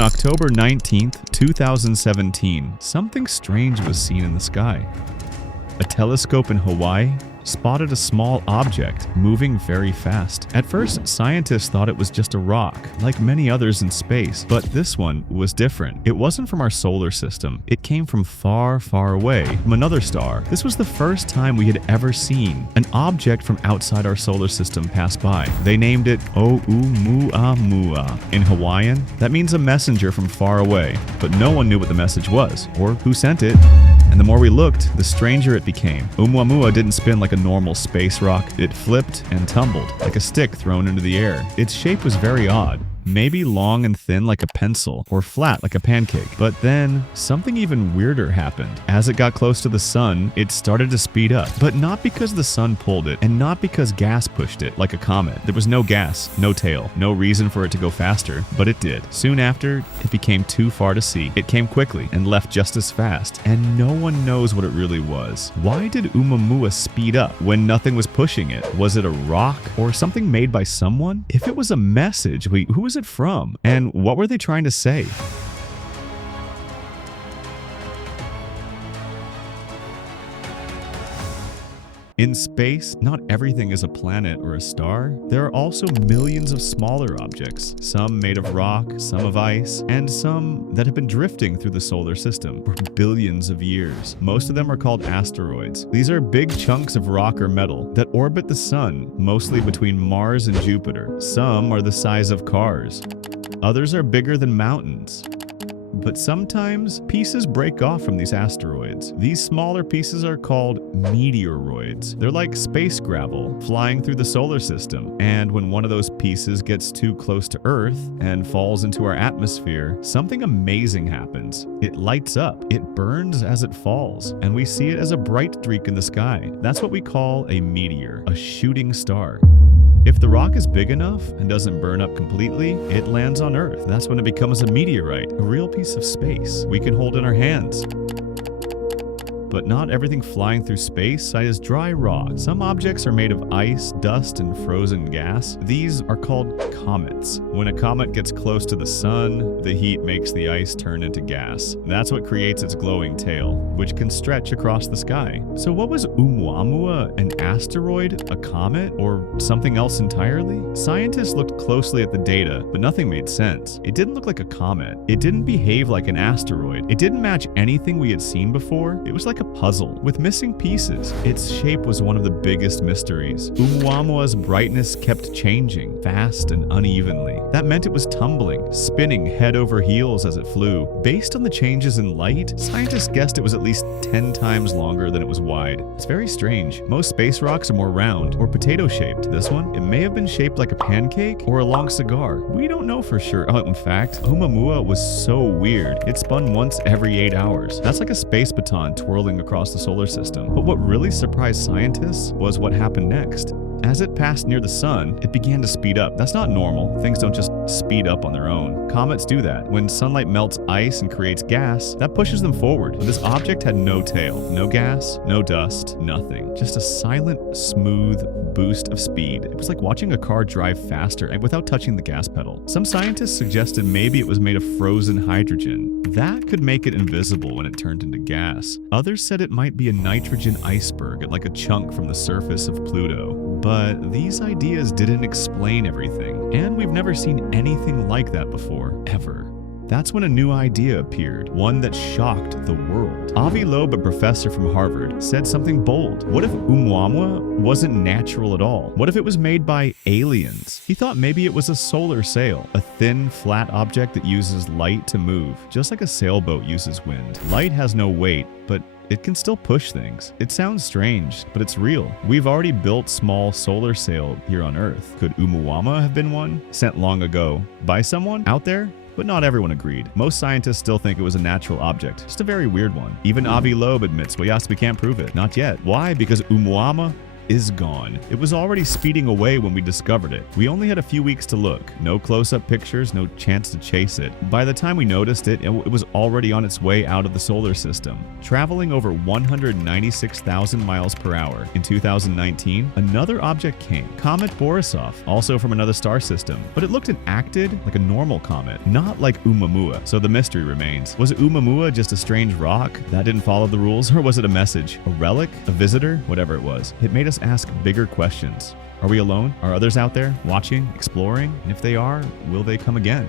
On October 2017, something strange was seen in the sky. A telescope in Hawaii spotted a small object moving very fast. At first, scientists thought it was just a rock, like many others in space, but this one was different. It wasn't from our solar system. It came from far, far away, from another star. This was the first time we had ever seen an object from outside our solar system pass by. They named it Oumuamua. In Hawaiian, that means a messenger from far away, but no one knew what the message was, or who sent it. And the more we looked, the stranger it became. Oumuamua didn't spin like a normal space rock. It flipped and tumbled, like a stick thrown into the air. Its shape was very odd. Maybe long and thin like a pencil, or flat like a pancake. But then, something even weirder happened. As it got close to the sun, it started to speed up. But not because the sun pulled it, and not because gas pushed it, like a comet. There was no gas, no tail, no reason for it to go faster, but it did. Soon after, it became too far to see. It came quickly, and left just as fast, and no one knows what it really was. Why did Oumuamua speed up when nothing was pushing it? Was it a rock, or something made by someone? If it was a message, who was it from? And what were they trying to say? In space, not everything is a planet or a star. There are also millions of smaller objects, some made of rock, some of ice, and some that have been drifting through the solar system for billions of years. Most of them are called asteroids. These are big chunks of rock or metal that orbit the sun, mostly between Mars and Jupiter. Some are the size of cars. Others are bigger than mountains. But sometimes, pieces break off from these asteroids. These smaller pieces are called meteoroids. They're like space gravel, flying through the solar system. And when one of those pieces gets too close to Earth and falls into our atmosphere, something amazing happens. It lights up. It burns as it falls, and we see it as a bright streak in the sky. That's what we call a meteor, a shooting star. If the rock is big enough and doesn't burn up completely, it lands on Earth. That's when it becomes a meteorite, a real piece of space we can hold in our hands. But not everything flying through space is dry rock. Some objects are made of ice, dust, and frozen gas. These are called comets. When a comet gets close to the sun, the heat makes the ice turn into gas. That's what creates its glowing tail, which can stretch across the sky. So what was Oumuamua? An asteroid? A comet? Or something else entirely? Scientists looked closely at the data, but nothing made sense. It didn't look like a comet. It didn't behave like an asteroid. It didn't match anything we had seen before. It was like a puzzle with missing pieces. Its shape was one of the biggest mysteries. Oumuamua's brightness kept changing, fast and unevenly. That meant it was tumbling, spinning head over heels as it flew. Based on the changes in light, scientists guessed it was at least 10 times longer than it was wide. It's very strange. Most space rocks are more round or potato-shaped. This one, it may have been shaped like a pancake or a long cigar. We don't know for sure. In fact, Oumuamua was so weird. It spun once every 8 hours. That's like a space baton twirling across the solar system. But what really surprised scientists was what happened next. As it passed near the sun, it began to speed up. That's not normal. Things don't just speed up on their own. Comets do that. When sunlight melts ice and creates gas, that pushes them forward. But this object had no tail, no gas, no dust, nothing. Just a silent, smooth boost of speed. It was like watching a car drive faster without touching the gas pedal. Some scientists suggested maybe it was made of frozen hydrogen. That could make it invisible when it turned into gas. Others said it might be a nitrogen iceberg, like a chunk from the surface of Pluto. But these ideas didn't explain everything, and we've never seen anything like that before, ever. That's when a new idea appeared, one that shocked the world. Avi Loeb, a professor from Harvard, said something bold. What if Oumuamua wasn't natural at all? What if it was made by aliens? He thought maybe it was a solar sail, a thin, flat object that uses light to move, just like a sailboat uses wind. Light has no weight, but it can still push things. It sounds strange, but it's real. We've already built small solar sail here on Earth. Could Oumuamua have been one? Sent long ago by someone out there? But not everyone agreed. Most scientists still think it was a natural object, just a very weird one. Even Avi Loeb admits, well, yes, we can't prove it. Not yet. Why? Because Oumuamua is gone. It was already speeding away when we discovered it. We only had a few weeks to look. No close-up pictures, no chance to chase it. By the time we noticed it, it was already on its way out of the solar system. Traveling over 196,000 miles per hour. In 2019, another object came, Comet Borisov, also from another star system, but it looked and acted like a normal comet, not like Oumuamua, so the mystery remains. Was Oumuamua just a strange rock that didn't follow the rules, or was it a message, a relic, a visitor, whatever it was? It made us ask bigger questions. Are we alone? Are others out there watching, exploring? And if they are, will they come again?